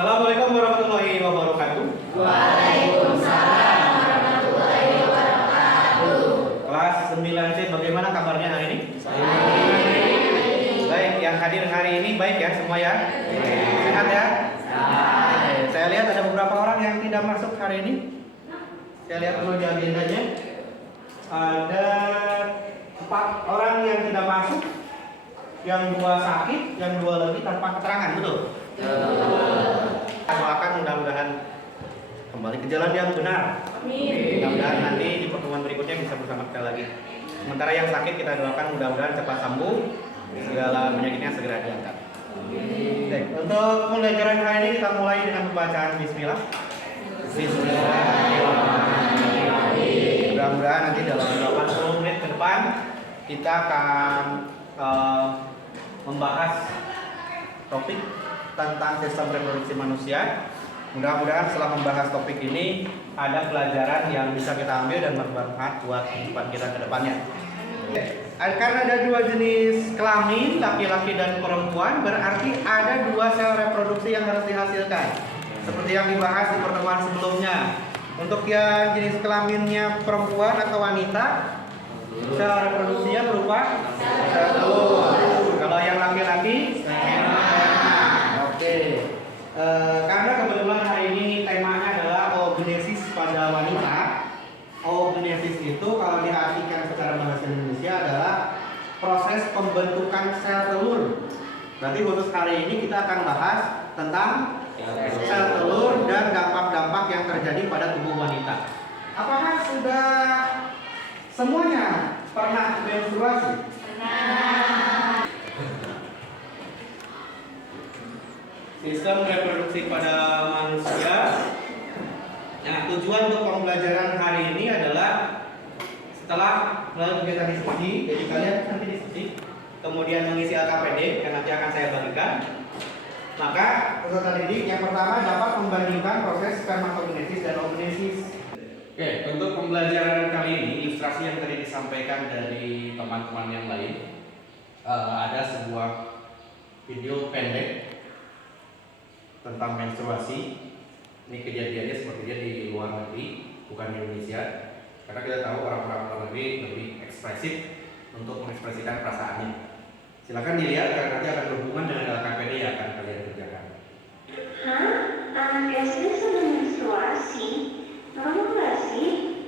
Assalamualaikum warahmatullahi wabarakatuh. Waalaikumsalam warahmatullahi wabarakatuh. Kelas 9C, bagaimana kabarnya hari ini? Baik, yang hadir hari ini baik ya semua ya? Sehat ya? Saya lihat ada beberapa orang yang tidak masuk hari ini. Saya lihat dulu di agendanya. Ada 4 orang yang tidak masuk, yang 2 sakit, yang 2 lagi tanpa keterangan, betul? Doakan mudah-mudahan kembali ke jalan yang benar. Mudah-mudahan nanti di pertemuan berikutnya bisa bersama kita lagi. Sementara yang sakit kita doakan mudah-mudahan cepat sembuh, segala penyakitnya segera diangkat. Baik, untuk pembelajaran hari ini kita mulai dengan pembacaan Bismillah. Bismillahirrahmanirrahim. Mudah-mudahan nanti dalam 80 menit ke depan kita akan membahas topik tentang sistem reproduksi manusia. Mudah-mudahan setelah membahas topik ini ada pelajaran yang bisa kita ambil dan bermanfaat buat kehidupan kita ke depannya. Karena ada 2 jenis kelamin, laki-laki dan perempuan, berarti ada 2 sel reproduksi yang harus dihasilkan. Seperti yang dibahas di pertemuan sebelumnya. Untuk yang jenis kelaminnya perempuan atau wanita, sel reproduksinya berupa sel telur. Kalau yang laki-laki, oke. Karena kebetulan hari ini temanya adalah oogenesis pada wanita. Oogenesis itu kalau diartikan secara bahasa Indonesia adalah proses pembentukan sel telur. Berarti khusus hari ini kita akan bahas tentang sel telur dan dampak-dampak yang terjadi pada tubuh wanita. Apakah sudah semuanya pernah menstruasi? Sistem reproduksi pada manusia. Nah, tujuan untuk pembelajaran hari ini adalah setelah melalui kegiatan diskusi, jadi kalian nanti diskusi, kemudian mengisi LKPD yang nanti akan saya bagikan. Maka peserta didik yang pertama dapat membandingkan proses spermatogenesis dan oogenesis. Oke, untuk pembelajaran kali ini, ilustrasi yang tadi disampaikan dari teman-teman yang lain, ada sebuah video pendek tentang menstruasi. Ini kejadiannya sepertinya di luar negeri, bukan di Indonesia. Karena kita tahu orang-orang luar negeri lebih ekspresif untuk mengekspresikan perasaannya. Silakan dilihat karena nanti akan berhubungan dengan LKPD yang akan kalian kerjakan. Hah? Anak SD sudah menstruasi? Normal nggak sih?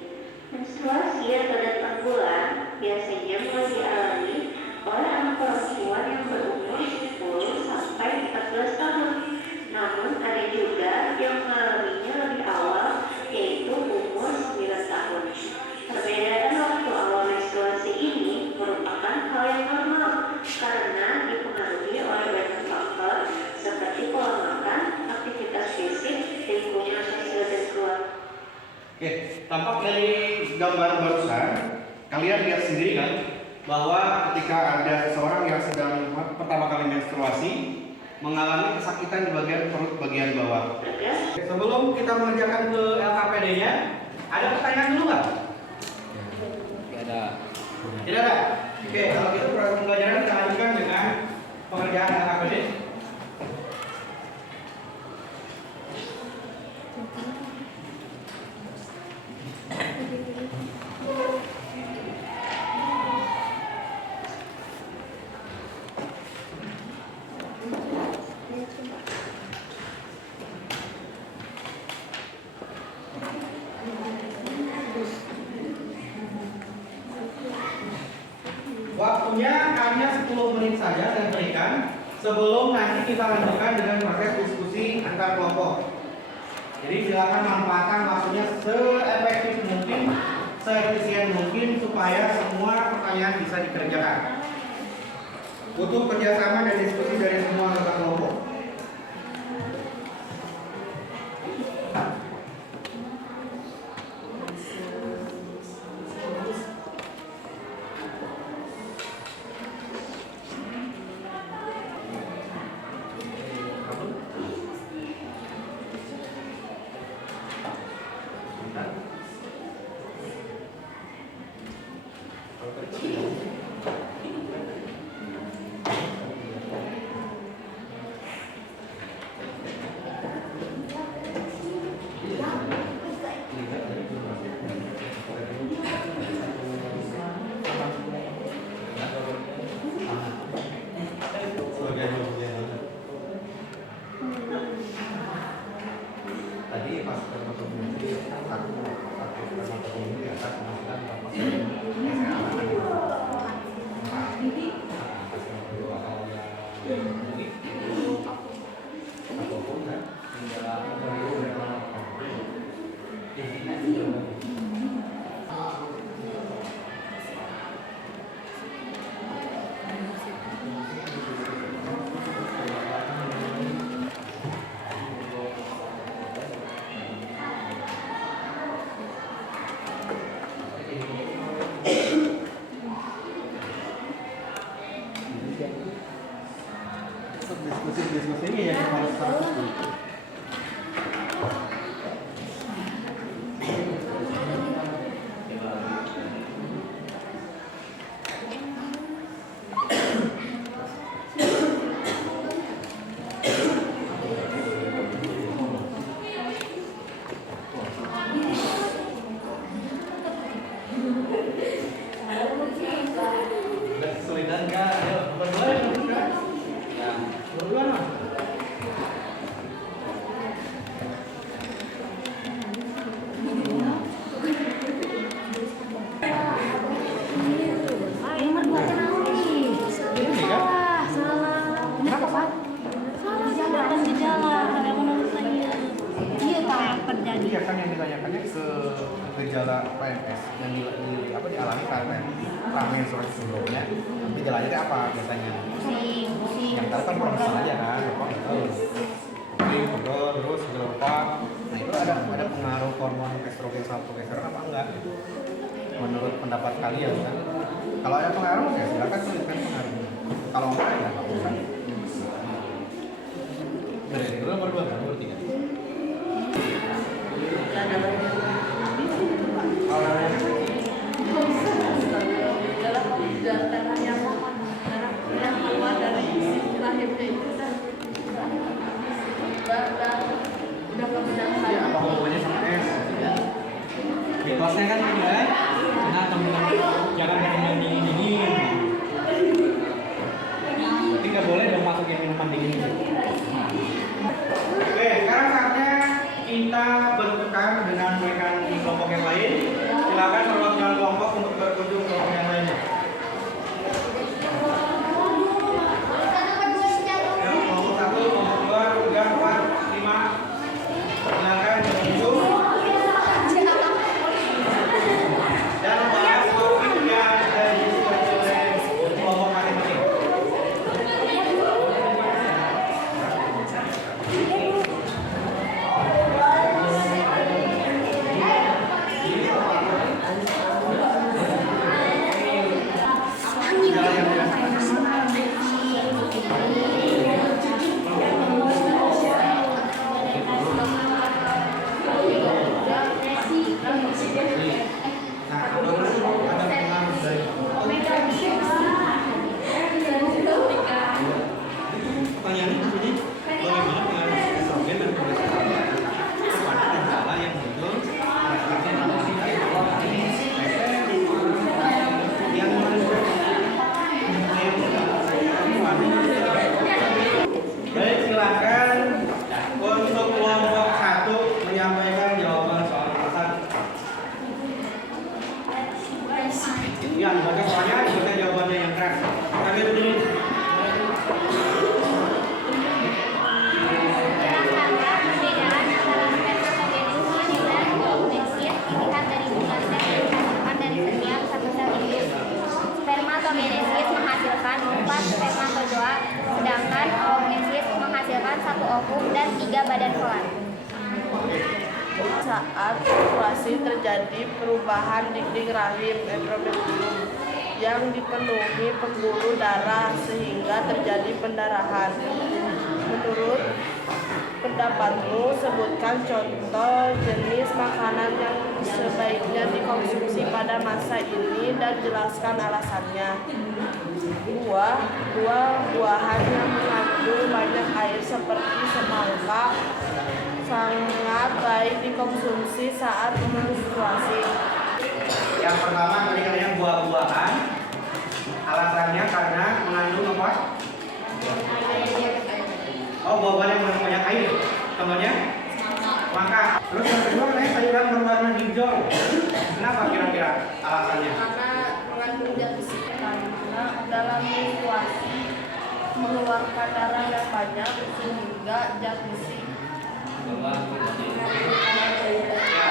Menstruasi atau datang bulan biasanya mulai dialami oleh anak perempuan yang berumur 10 sampai 14 tahun. Namun ada juga yang mengalaminya lebih awal, yaitu umur 9 tahun. Perbedaan waktu awal menstruasi ini merupakan hal yang normal karena dipengaruhi oleh banyak faktor seperti pola makan, aktivitas fisik, lingkungan sosial dan keluarga. Oke, tampak dari gambar barusan, kalian lihat sendiri kan bahwa ketika ada seseorang yang sedang pertama kali menstruasi mengalami kesakitan di bagian perut bagian bawah. Oke, sebelum kita mengerjakan ke LKPD-nya, ada pertanyaan dulu nggak? Tidak ada. Tidak ada. Oke, kalau gitu proses pembelajaran kita lanjutkan dengan pengerjaan LKPD. Waktunya hanya 10 menit saja saya berikan sebelum nanti kita lanjutkan dengan proses diskusi antar kelompok. Jadi silakan manfaatkan waktunya seefektif mungkin, seefisien mungkin supaya semua pertanyaan bisa dikerjakan. Butuh kerjasama dan diskusi dari semua anggota kelompok. Untuk diskusi-diskusinya ya harus satu. Kesulitan nggak? Ayo, berdua ya, berdua. Ya. Berdua lah. Nomor 2 nih. Ini kan? Kenapa, Pak? Salah gejala yang menurut saya. Iya, Pak, yang terjadi. Iya kan yang ditanyakannya ke gejala PMS yang dialami karena ramen sore sebelumnya. Gejalanya itu apa biasanya? Pusing. Yang tahu kan permasalahan aja kan, apa tahu. Pusing, pegel, terus segala rupa. Nah itu ada pengaruh hormon estrogen sama progesteron apa enggak? Menurut pendapat kalian kan? Kalau ada pengaruh ya silakan tuliskan pengaruhnya. Kalau enggak ya nggak usah. Berarti itu nomor 2 kan, nomor 3. Yang keluar dari rahimnya itu udah kebenaran. Ya, apa hubungannya sama es? Mitosnya kan ini kan, nah teman-teman jangan minum dingin. Berarti nggak boleh dong masukin minuman dingin. Oke, sekarang saatnya kita bertukar dengan rekan di kelompok yang lain. Silakan perwakilan kelompok untuk berkunjung ke kelompok yang lainnya. Ya, kelompok 1, kelompok 2, 3, 4, 5. Silakan berkunjung. Dan membahas topik yang sudah disusun oleh kelompok masing-masing. Nah, ada pengaruh dari pertanyaannya di sini bagaimana pengaruh estrogen dan progesteron kepada gejala yang muncul berdasarkan analisis yang baik, silakan untuk kelompok 1 menyampaikan jawaban soal alasan. Ya, dibaca soalnya, dibaca jawabannya yang keras. Kami berdiri. Berdasarkan perbedaan antara spermatogenesis dan oogenesis dilihat dari jumlah sel yang dihasilkan dari setiap satu sel induk. Spermatogenesis menghasilkan 4 spermatozoa, sedangkan oogenesis menghasilkan 1 ovum dan 3 badan polar. Saat ovulasi terjadi perubahan dinding rahim endometrium yang dipenuhi pembuluh darah sehingga terjadi pendarahan. Menurut pendapatmu, sebutkan contoh jenis makanan yang sebaiknya dikonsumsi pada masa ini dan jelaskan alasannya. Buah-buahan yang mengandung banyak air seperti semangka sangat baik dikonsumsi saat menstruasi. Yang pertama tadi katanya buah-buahan. Alasannya karena mengandung apa? Oh, buah-buahan yang mengandung banyak air. Contohnya? Maka. Terus yang kedua katanya sayuran berwarna hijau. Kenapa kira-kira alasannya? Karena mengandung zat besi, karena dalam menstruasi mengeluarkan darah yang banyak sehingga zat besi. Ya,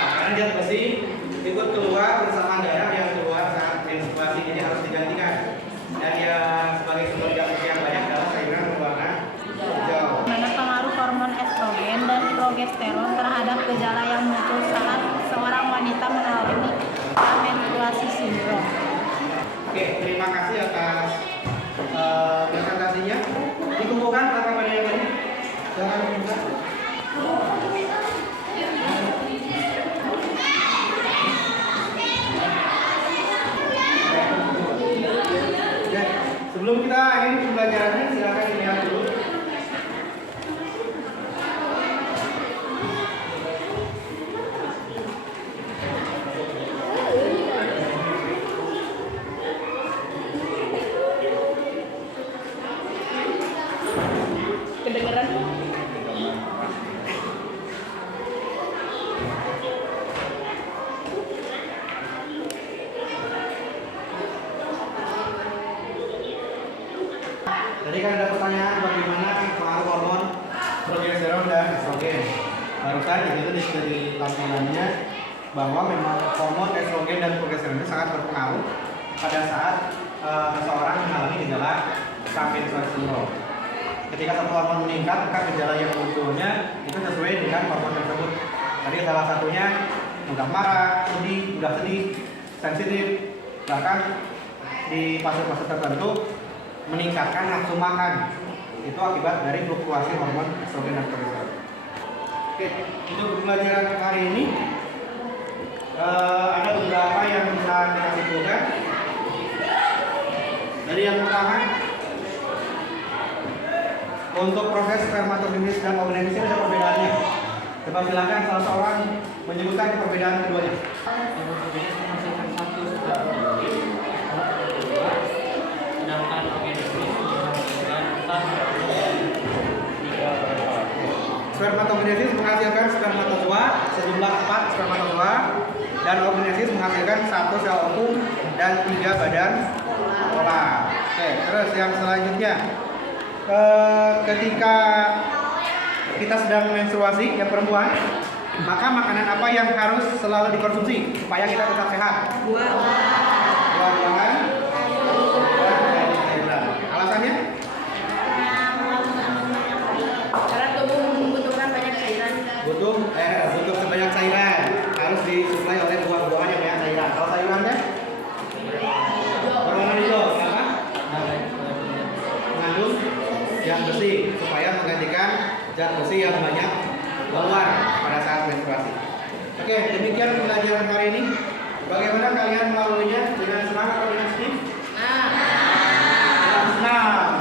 karena zat besi ikut keluar bersama darah yang keluar saat menstruasi, jadi harus digantikan. Dan ya sebagai sumber zat besi yang banyak adalah sayuran berwarna hijau. Mana pengaruh hormon estrogen dan progesteron terhadap gejala yang muncul saat seorang wanita mengalami menstruasi sindrom. Oke, terima kasih atas presentasinya. Dikumpulkan Silakan Pemirsa. Oke, sebelum kita akhiri pembelajarannya, silakan dilihat dulu. Kedengeran? Tadi kan ada pertanyaan bagaimana pengaruh hormon progesteron dan estrogen. Barusan itu di tampilannya bahwa memang hormon estrogen dan progesteron itu sangat berpengaruh pada saat seseorang mengalami gejala menstruasi sindrom. Ketika satu hormon meningkat, maka gejala yang munculnya itu sesuai dengan hormon tersebut. Tadi salah satunya mudah marah, mudah sedih, sensitif, bahkan di fase-fase tertentu meningkatkan nafsu makan. Itu akibat dari fluktuasi hormon estrogen dan progesteron. Oke, untuk pembelajaran hari ini ada beberapa yang bisa kita simpulkan. Dari yang pertama, untuk proses spermatogenesis dan oogenesis ada perbedaannya. Coba silakan salah seorang menyebutkan perbedaan keduanya. Hematogenesis menghasilkan satu spermatozoid, sedangkan oogenesis menghasilkan satu tiga pada. Spermatogenesis menghasilkan spermatozoa sejumlah 4 spermatozoa dan oogenesis menghasilkan 1 sel ovum dan 3 badan pola. Oke, terus yang selanjutnya, ketika kita sedang menstruasi yang perempuan, maka makanan apa yang harus selalu dikonsumsi supaya kita tetap sehat? Buah-buahan dan sayuran. Alasannya? Karena tubuh membutuhkan banyak cairan. Butuh sebanyak cairan, harus disuplai oleh buah-buahan yang banyak cairan. Kalau sayurannya berwarna hijau, apa? Mengandung zat besi supaya menggantikan zat besi yang banyak keluar pada saat menstruasi. Oke, demikian pembelajaran hari ini. Bagaimana kalian melaluinya? Dengan senang atau dengan sedih? Dengan senang.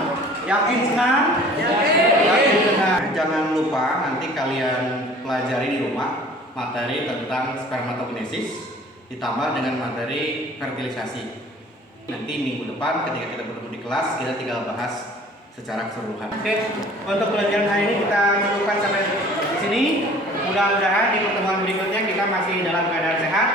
Yakin senang? Yakin senang. Jangan lupa nanti kalian pelajari di rumah materi tentang spermatogenesis ditambah dengan materi fertilisasi. Nanti minggu depan ketika kita bertemu di kelas, kita tinggal bahas secara keseluruhan. Oke, untuk pelajaran hari ini kita cukupkan sampai di sini. Mudah-mudahan di pertemuan berikutnya kita masih dalam keadaan sehat